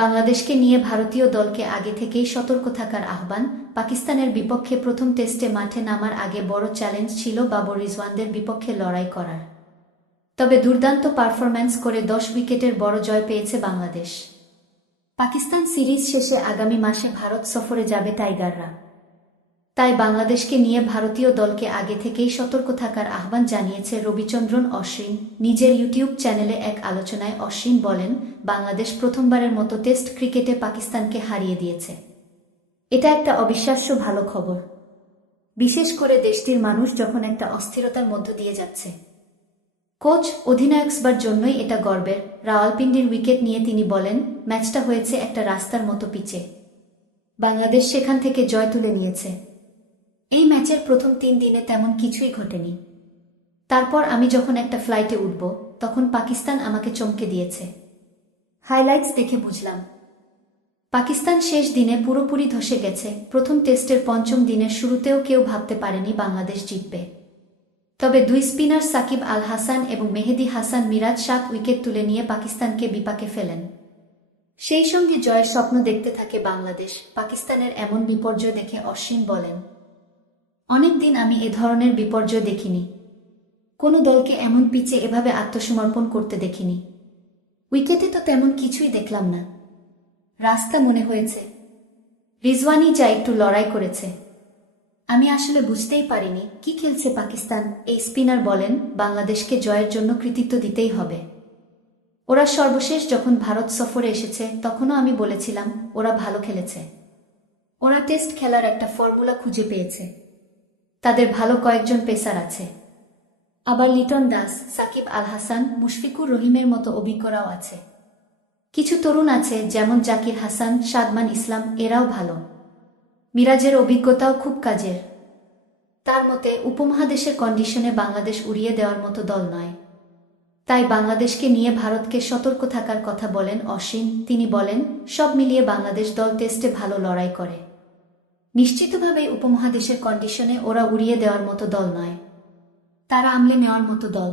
বাংলাদেশকে নিয়ে ভারতীয় দলকে আগে থেকেই সতর্ক থাকার আহ্বান। পাকিস্তানের বিপক্ষে প্রথম টেস্টে মাঠে নামার আগে বড় চ্যালেঞ্জ ছিল বাবর রিজওয়ানদের বিপক্ষে লড়াই করার। তবে দুর্দান্ত পারফরম্যান্স করে 10 উইকেটের বড় জয় পেয়েছে বাংলাদেশ। পাকিস্তান সিরিজ শেষে আগামী মাসে ভারত সফরে যাবে টাইগাররা। তাই বাংলাদেশকে নিয়ে ভারতীয় দলকে আগে থেকেই সতর্ক থাকার আহ্বান জানিয়েছে রবিচন্দ্রন অশ্বিন। নিজের ইউটিউব চ্যানেলে এক আলোচনায় অশ্বিন বলেন, বাংলাদেশ প্রথমবারের মতো টেস্ট ক্রিকেটে পাকিস্তানকে হারিয়ে দিয়েছে। এটা একটা অবিশ্বাস্য ভালো খবর, বিশেষ করে দেশটির মানুষ যখন একটা অস্থিরতার মধ্য দিয়ে যাচ্ছে। কোচ অধিনায়কসবার জন্যই এটা গর্বের। রাওয়ালপিন্ডির উইকেট নিয়ে তিনি বলেন, ম্যাচটা হয়েছে একটা রাস্তার মতো পিচে। বাংলাদেশ সেখান থেকে জয় তুলে নিয়েছে। এই ম্যাচের প্রথম 3 দিনে তেমন কিছুই ঘটেনি। তারপর আমি যখন একটা ফ্লাইটে উঠব, তখন পাকিস্তান আমাকে চমকে দিয়েছে। হাইলাইটস দেখে বুঝলাম পাকিস্তান শেষ দিনে পুরোপুরি ধসে গেছে। প্রথম টেস্টের 5ম দিনের শুরুতেও কেউ ভাবতে পারেনি বাংলাদেশ জিতবে। তবে 2 স্পিনার সাকিব আল হাসান এবং মেহেদী হাসান মিরাজ 7 উইকেট তুলে নিয়ে পাকিস্তানকে বিপাকে ফেলেন। সেই সঙ্গে জয়ের স্বপ্ন দেখতে থাকে বাংলাদেশ। পাকিস্তানের এমন বিপর্যয় দেখে অশ্বিন বলেন, অনেক দিন আমি এ ধরনের বিপর্যয় দেখিনি। কোনো দলকে এমন পিচে এভাবে আত্মসমর্পণ করতে দেখিনি। উইকেটে তো তেমন কিছুই দেখলাম না, রাস্তা মনে হয়েছে। রিজওয়ানি যা একটু লড়াই করেছে। আমি আসলে বুঝতেই পারিনি কি খেলছে পাকিস্তান। এই স্পিনার বলেন, বাংলাদেশকে জয়ের জন্য কৃতিত্ব দিতেই হবে। ওরা সর্বশেষ যখন ভারত সফরে এসেছে তখনও আমি বলেছিলাম ওরা ভালো খেলেছে। ওরা টেস্ট খেলার একটা ফর্মুলা খুঁজে পেয়েছে। তাদের ভালো কয়েকজন পেসার আছে। আবার লিটন দাস, সাকিব আল হাসান, মুশফিকুর রহিমের মতো অভিজ্ঞরাও আছে। কিছু তরুণ আছে যেমন জাকির হাসান, সাদমান ইসলাম, এরাও ভালো। মিরাজের অভিজ্ঞতাও খুব কাজের। তার মতে উপমহাদেশের কন্ডিশনে বাংলাদেশ উড়িয়ে দেওয়ার মতো দল নয়। তাই বাংলাদেশকে নিয়ে ভারতকে সতর্ক থাকার কথা বলেন অশ্বিন। তিনি বলেন, সব মিলিয়ে বাংলাদেশ দল টেস্টে ভালো লড়াই করে। নিশ্চিতভাবেই উপমহাদেশের কন্ডিশনে ওরা উড়িয়ে দেওয়ার মতো দল নয়। তারা আমলে নেওয়ার মতো দল।